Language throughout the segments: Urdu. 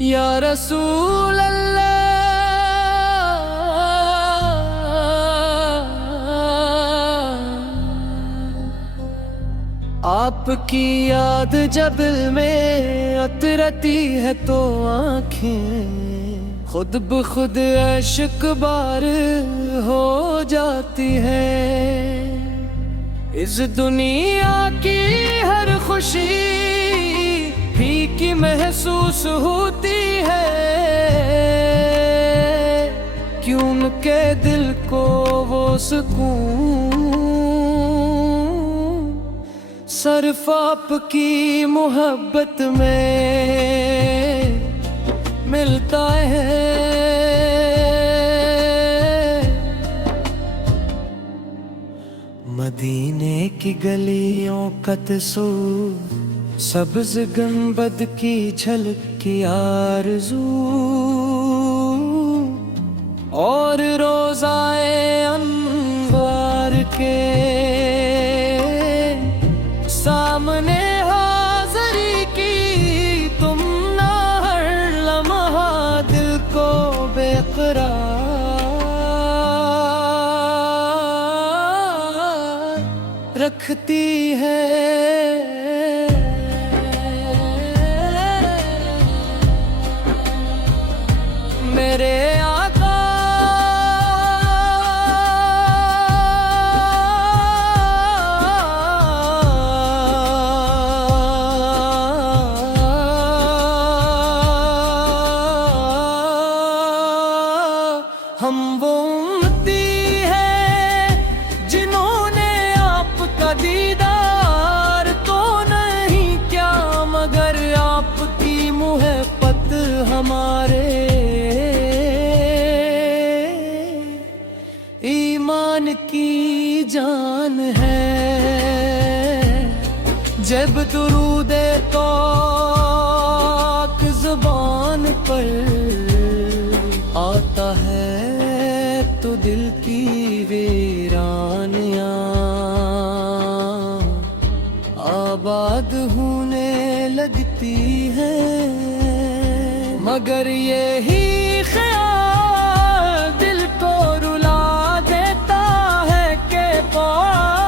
یا رسول اللہ، آپ کی یاد جب دل میں اترتی ہے تو آنکھیں خود بخود عشق بار ہو جاتی ہے۔ اس دنیا کی ہر خوشی پھیکی محسوس ہوتی ہے، کیوں ان کے دل کو وہ سکون صرف آپ کی محبت میں ملتا ہے۔ مدینے کی گلیوں کا تصور، سبز گنبد کی جھلک کی آرزو، اور روزائے انوار کے سامنے حاضری کی تم نہ ہر لمحہ دل کو بے قرار رکھتی ہے۔ میرے آقا ہم وہ امتی ہیں جنہوں نے آپ کا دیدار تو نہیں کیا، مگر آپ کی محبت ہمارے ایمان کی جان ہے۔ جب درود پاک زبان پر آتا ہے تو دل کی ویرانیاں آباد ہونے لگتی ہیں، مگر یہی خیال دل کو رلا دیتا ہے کہ کاش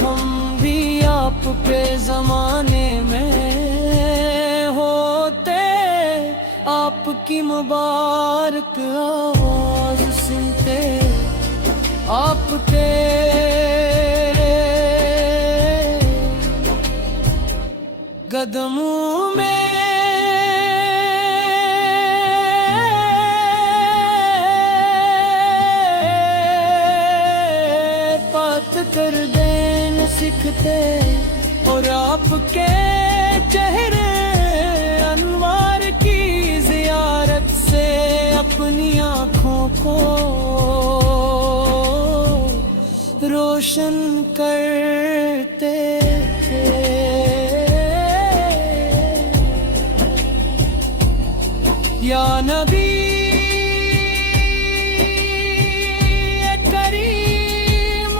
ہم بھی آپ کے زمانے میں ہوتے، آپ کی مبارک آواز سنتے، آپ کے قدموں میں پات کر دینا سیکھتے، اور آپ کے چہرے انوار کی زیارت سے اپنی آنکھوں کو روشن کرتے تھے۔ یا نبی کریم،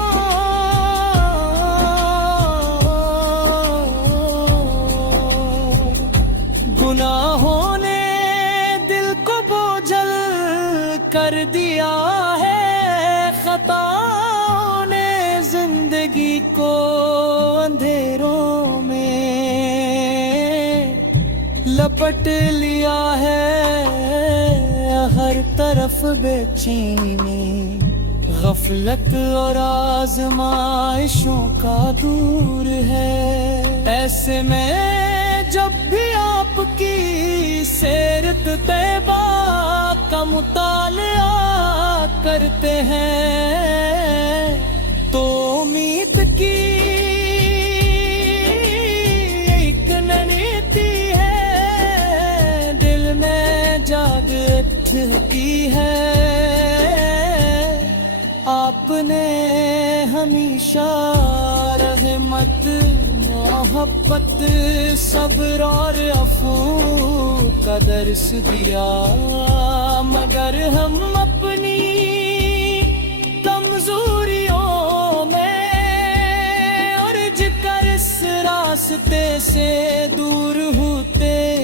گناہوں نے دل کو بوجھل کر دیا ہے، خطاؤں نے زندگی کو اندھیروں میں لپٹ لیا ہے، ہر طرف بے چینی غفلت اور آزمائشوں کا دور ہے۔ ایسے میں جب بھی آپ کی سیرت طیبہ کا مطالعہ کرتے ہیں تو امید کی ایک ننیتی ہے دل میں جاگ اٹھتی ہے۔ آپ نے ہمیشہ رحمت، محبت، صبر اور عفو کا درس دیا، مگر ہم اپنی کمزوریوں میں الجھ کر اس راستے سے دور ہوتے